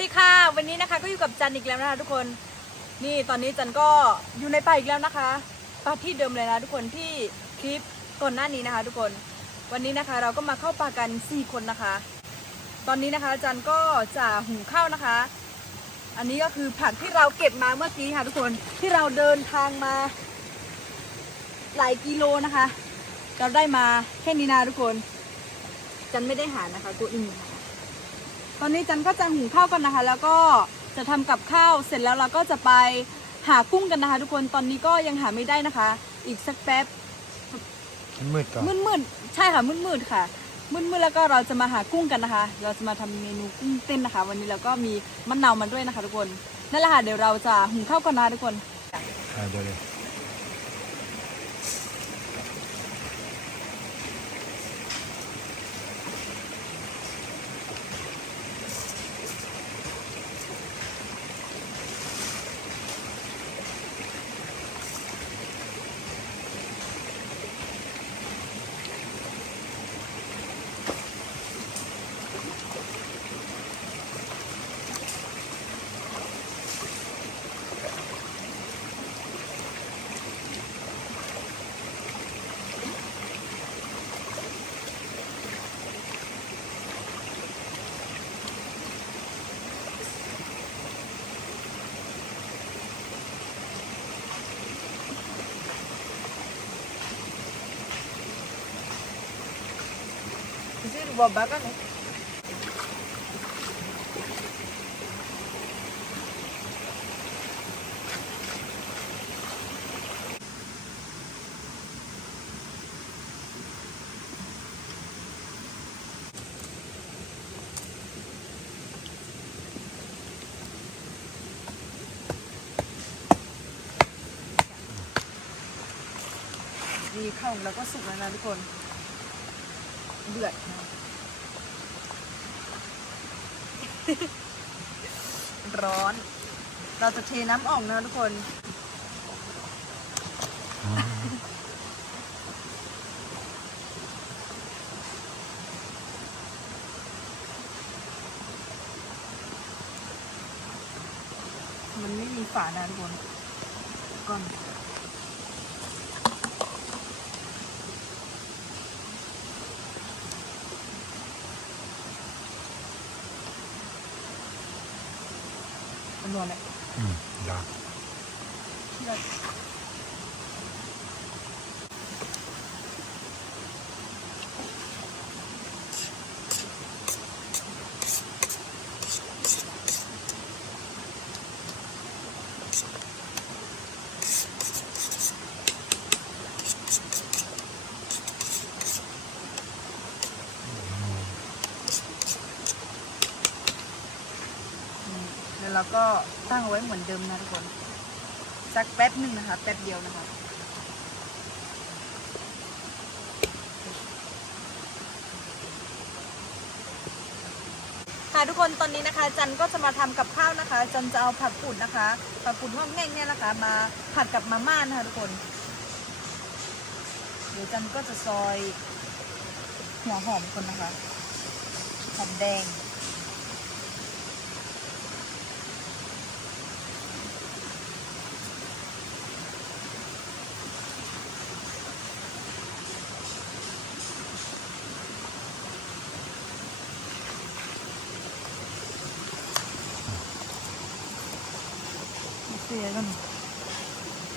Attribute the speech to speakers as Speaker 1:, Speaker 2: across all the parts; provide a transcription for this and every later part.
Speaker 1: ดีค่ะ วันนี้นะคะก็อยู่กับจันอีกแล้วนะคะทุกคนนี่ตอนนี้จันก็อยู่ในป่าอีกแล้วนะคะป่าที่เดิมเลยนะทุกคนที่คลิปก่อนหน้านี้นะคะ ทุกคนวันนี้นะคะเราก็มาเข้าป่ากัน4คนนะคะ ตอนนี้นะคะจันก็จะหุงข้าวนะคะ อันนี้ก็คือผักที่เราเก็บมาเมื่อกี้ค่ะ ทุกคนที่เราเดินทางมา หลายกิโลนะคะ เราได้มาแค่นี้นะทุกคนจันไม่ได้หานะคะ ตัวอื่นค่ะ ตอนนี้จันก็จะหุงข้าวกันนะคะ แล้วก็จะทำกับข้าวเสร็จแล้วเราก็จะไปหากุ้งกันนะคะ ทุกคนตอนนี้ก็ยังหาไม่ได้นะคะ อีกสักแป๊บ
Speaker 2: มันมืดก่อน
Speaker 1: มืดมืดๆใช่ค่ะมืดมืดๆค่ะมืดมืดๆแล้วก็เราจะมาหากุ้งกันนะคะ เราจะมาทำเมนูกุ้งเต้นนะคะ วันนี้เราก็มีมะนาวมันด้วยนะคะ ทุกคนนั่นแหละค่ะเดี๋ยวเราจะหุงข้าวกันนะคะทุกคน
Speaker 2: อ่าเดี๋ยวเลย
Speaker 1: ซื้อบัวบักกันดีข้าวของเราก็สุกแล้วนะทุกคน เดือดนะ ร้อน เราจะเทน้ำออกนะทุกคน มันไม่มีฝานะทุกคนก่อน มันนวลเลย
Speaker 2: อืมได้
Speaker 1: ที่เราอืม แล้วก็ตั้งเอาไว้เหมือนเดิมนะทุกคนสักแป๊บหนึ่งนะคะ แป๊บเดียวนะคะค่ะทุกคนตอนนี้นะคะ จันก็จะมาทำกับข้าวนะคะ จันจะเอาผักกุดนะคะผักกุดห้องแง่งเนี่ยนะคะ มาผัดกับมาม่านะคะทุกคน เดี๋ยวจันก็จะซอยหัวหอมคนนะคะหอมแดง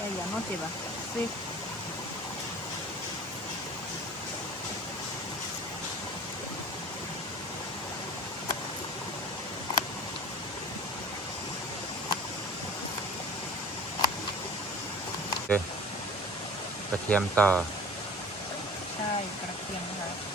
Speaker 1: Ella no te va. Sí.
Speaker 2: กระเทียมต่อ
Speaker 1: ใช่กระเทียมนะคะ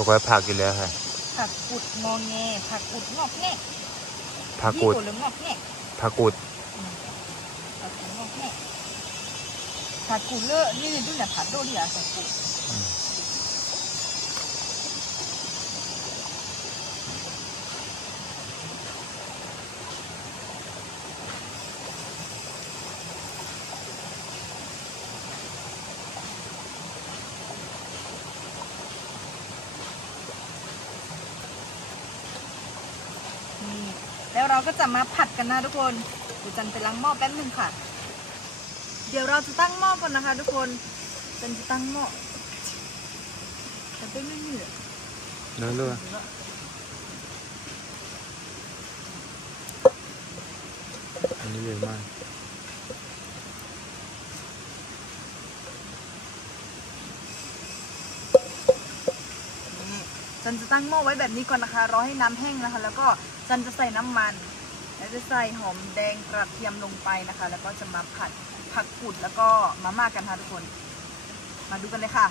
Speaker 2: พวกไว้ผักอยู่แล้วค่ะ
Speaker 1: ผักกุดงอแงผักกุดงอกแงะ
Speaker 2: ผักกูด
Speaker 1: ยี่ห้อหรืองอกแงะ
Speaker 2: ผักกูด
Speaker 1: อืมผักกุดงอกแงะผักกุดเลอะนี่ดูนะผัดโดดิอะผักกุด เราก็จะมาผัดกันนะทุกคนเดี๋ยวจันไปล้างหม้อแป๊บนึงค่ะ เดี๋ยวเราจะตั้งหม้อก่อนนะคะ ทุกคนจันจะตั้งหม้อจันเต้นไม่มีเลย
Speaker 2: เนื้อเลืออันนี้เยอะมาก
Speaker 1: จันจะตั้งหม้อไว้แบบนี้ก่อนนะคะ รอให้น้ำแห้งนะคะ แล้วก็จันจะใส่น้ำมัน แล้วจะใส่หอมแดงกระเทียมลงไปนะคะ แล้วก็จะมาผัดผักกุดแล้วก็มาม่ากันค่ะทุกคน มาดูกันเลยค่ะ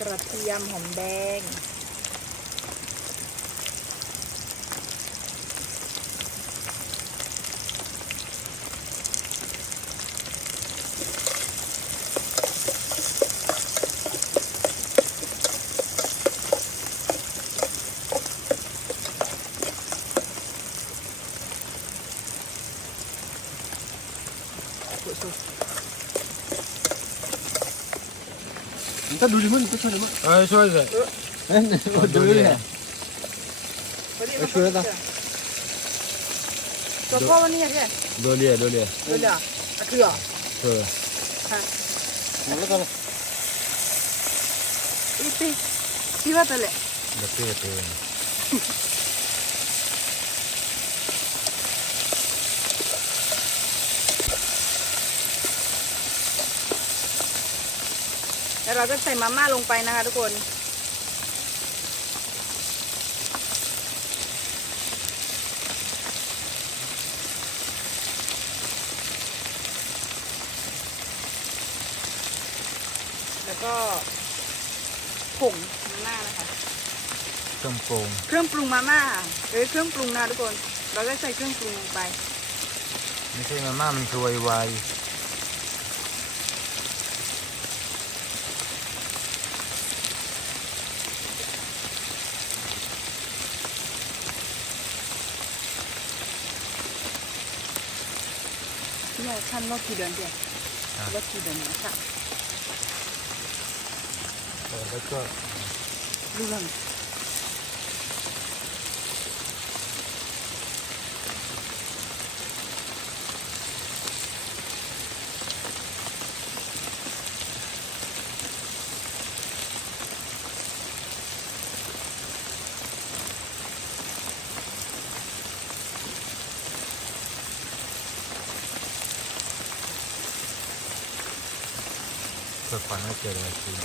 Speaker 1: กระเทียมหอมแดง
Speaker 3: Kita dulu mana? Kita sana mana?
Speaker 2: เอ้ยช่วยเลย
Speaker 3: Eh, dulu ya.
Speaker 1: ไปช่วยแล้วตัวพ่อวันนี้ใช่ไหม
Speaker 2: โดเรียโดเรีย
Speaker 1: เดี๋ยวอะคืออะ
Speaker 2: เออ
Speaker 3: Mana kalau?
Speaker 1: อีปีที่ว่าตัว แหละ
Speaker 2: เดี๋ยวเพื่อเตือน
Speaker 1: แล้วเราก็ใส่มาม่าลงไปนะคะทุกคนแล้วก็ผงมาม่านะคะ
Speaker 2: เครื่องปรุง
Speaker 1: เครื่องปรุงมาม่าหรือเครื่องปรุงนะทุกคน เราก็ใส่เครื่องปรุงลงไป
Speaker 2: ไม่ใช่มาม่ามันคือไวไว
Speaker 1: ที่เราขั้นรอบกี่เดือนเดียวรอบกี่เดือนนะค่ะ
Speaker 2: เออแล้วก็
Speaker 1: ดูเรื่อง
Speaker 2: เพื่อความไม่เจอเลยคือร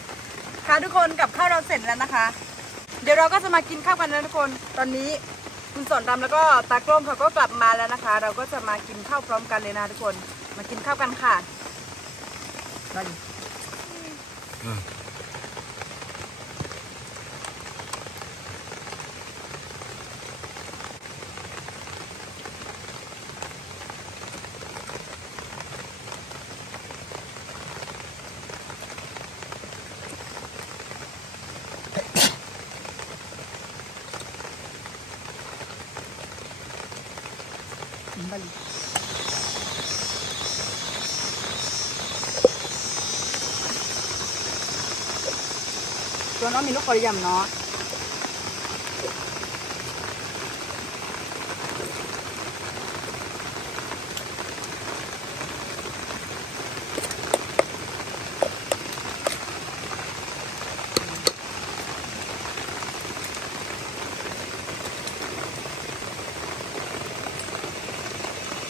Speaker 1: ค่ะทุกคนกับข้าวเราเสร็จแล้วนะคะ เดี๋ยวเราก็จะมากินข้าวกันนะทุกคน ตอนนี้คุณสอนรำแล้วก็ตากล้องเขาก็กลับมาแล้วนะคะ เราก็จะมากินข้าวพร้อมกันเลยนะทุกคน มากินข้าวกันค่ะ นาะมีลูกคอยำเนาะ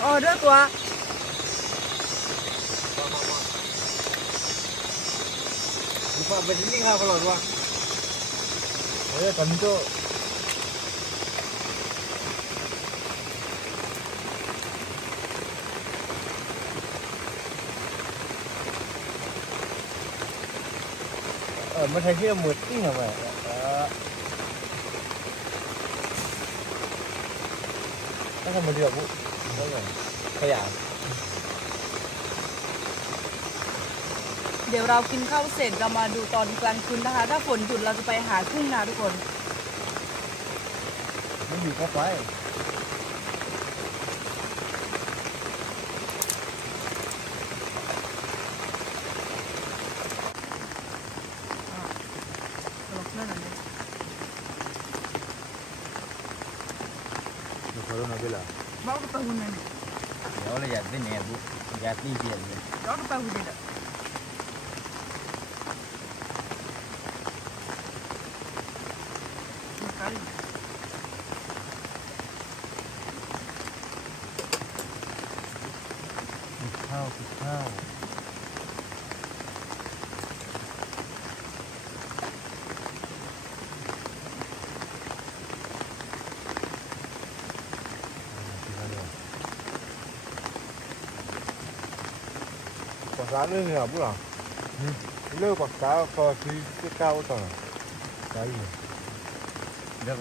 Speaker 1: อ๋อเรื่อตัว
Speaker 3: ดูว่าเป็นนี่ครับตลอดว่า เออตอนนี้ก็เออมันใช้ที่มืดนี่เหรอแม่ เออถ้าทำมันเดือดปุ๊บก็อย่างขยะ
Speaker 1: เดี๋ยวเรากินข้าวเสร็จเรามาดูตอนกลางคืนนะคะ ถ้าฝนหยุดเราจะไปหาทุ่งนาทุกคน
Speaker 3: มันอยู่ก็ไป
Speaker 1: หลบเรื่องนั้นเลย
Speaker 2: เดี๋ยวเขาต้องมาไปละ
Speaker 1: บอกกับไปหุ่นนั่นนี่
Speaker 3: เดี๋ยวเราอยากเป็นแอบบุ๊อยากนี่เปลี่ยนเลย
Speaker 1: บอกกับไปหุ่นนี่แหละมันกัน
Speaker 3: ข้าวกินข้าว
Speaker 2: ภาษาเรื่องเนี่ยบุหรี่เลิกภาษาพอที่ที่เก้าตอนใช่
Speaker 3: เลิก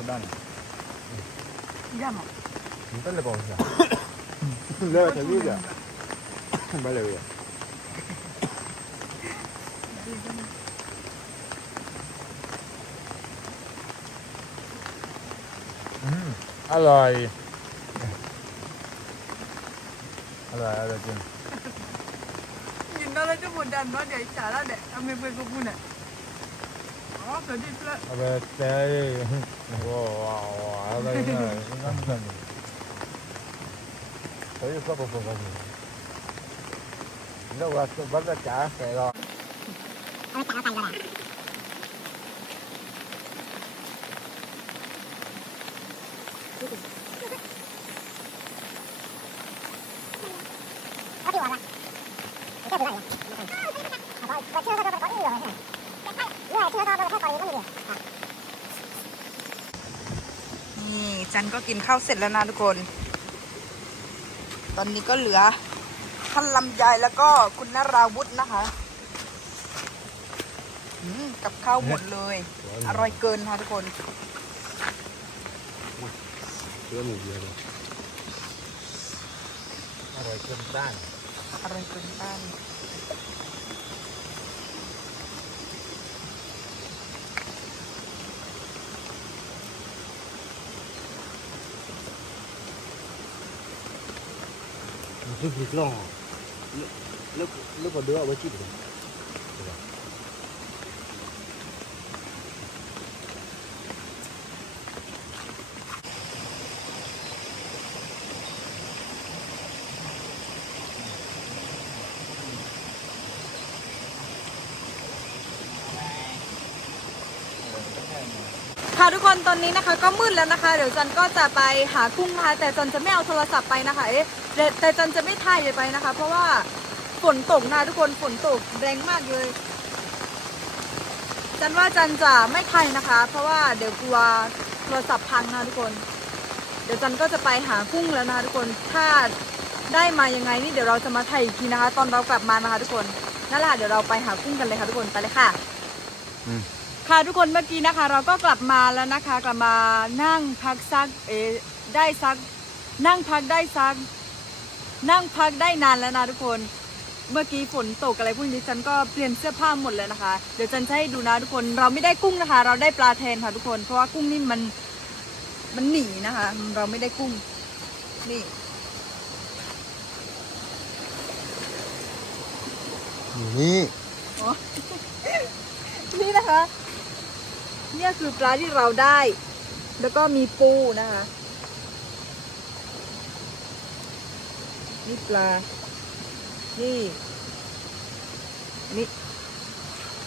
Speaker 3: ด้าน
Speaker 1: ย่ำอะ
Speaker 2: มันเป็นอะไรบ้างเนี่ยเลิกจะรู้จ้ะไม่เลยอะอืมอร่อยอร่อยอร่อยจริง
Speaker 1: ยินดีเลยจะบุญดันเนาะเดี๋ยวจ่าแล้วเดี๋ยวเอาเงินไปกับบุญอะอ๋อเกิดที่เพื่อน
Speaker 2: เอาไปเตะว้าวอะไรเนี่ยนั่นนั่นเฮ้ยก็ปกติแล้วว่าบ้านจ๋าแต่ก็
Speaker 1: นี่ จันก็กินข้าวเสร็จแล้วนะทุกคน ตอนนี้ก็เหลือท่านลำไยแล้วก็คุณนราวุธนะคะอืมกับข้าวหมดเลย อร่อยเกินค่ะทุกคน
Speaker 2: เชื่อหมูเยอะเลยอร่อยเกินต้าน
Speaker 1: อร่อยเกินต้าน
Speaker 3: มันคือผิดล่องแล้วแล้วก็เดือเอาไว้จิ้มเลย
Speaker 1: ค่ะทุกคนตอนนี้นะคะก็มืดแล้วนะคะ เดี๋ยวจันก็จะไปหากุ้งนะคะแต่จันจะไม่เอาโทรศัพท์ไปนะคะเอ๊ะ แต่แต่จันจะไม่ถ่ายไปนะคะ เพราะว่าฝนตกนะทุกคนฝนตกแรงมากเลย จันว่าจันจะไม่ถ่ายนะคะ เพราะว่าเดี๋ยวกลัวโทรศัพท์พังนะทุกคน เดี๋ยวจันก็จะไปหากุ้งแล้วนะคะทุกคนถ้าได้มายังไงนี่เดี๋ยวเราจะมาถ่ายอีกทีนะคะ ตอนเรากลับมานะคะทุกคนนั่นแหละเดี๋ยวเราไปหากุ้งกันเลยค่ะทุกคนไปเลยค่ะ
Speaker 2: อืม
Speaker 1: ค่ะทุกคนเมื่อกี้นะคะ เราก็กลับมาแล้วนะคะ กลับมานั่งพักซักเออได้ซัก นั่งพักได้ซัก นั่งพักได้นานแล้วนะทุกคน เมื่อกี้ฝนตกอะไรพวกนี้ฉันก็เปลี่ยนเสื้อผ้าหมดเลยนะคะ เดี๋ยวฉันจะให้ดูนะทุกคน เราไม่ได้กุ้งนะคะ เราได้ปลาแทนค่ะทุกคน เพราะว่ากุ้งนี่มันมันหนีนะคะ เราไม่ได้กุ้ง นี่
Speaker 2: นี่
Speaker 1: อ๋อ นี่นะคะ เนี่ยคือปลาที่เราได้ แล้วก็มีปูนะคะ นี่ปลา นี่ นี่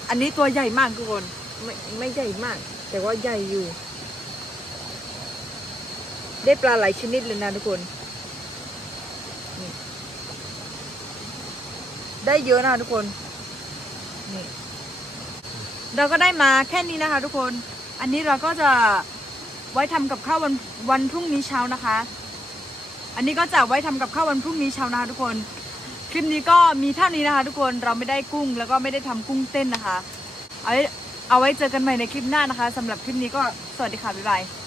Speaker 1: อันนี้ตัวใหญ่มากทุกคน ไม่ไม่ใหญ่มาก แต่ว่าใหญ่อยู่ ได้ปลาหลายชนิดเลยนะทุกคน ได้เยอะนะทุกคน นี่เราก็ได้มาแค่นี้นะคะ ทุกคน อันนี้เราก็จะไว้ทำกับข้าววันวันพรุ่งนี้เช้านะคะ อันนี้ก็จะไว้ทำกับข้าววันพรุ่งนี้เช้านะคะทุกคน คลิปนี้ก็มีเท่านี้นะคะ ทุกคนเราไม่ได้กุ้งแล้วก็ไม่ได้ทำกุ้งเต้นนะคะ เอาไว้เอาไว้เจอกันใหม่ในคลิปหน้านะคะสำหรับคลิปนี้ก็สวัสดีค่ะบ๊ายบาย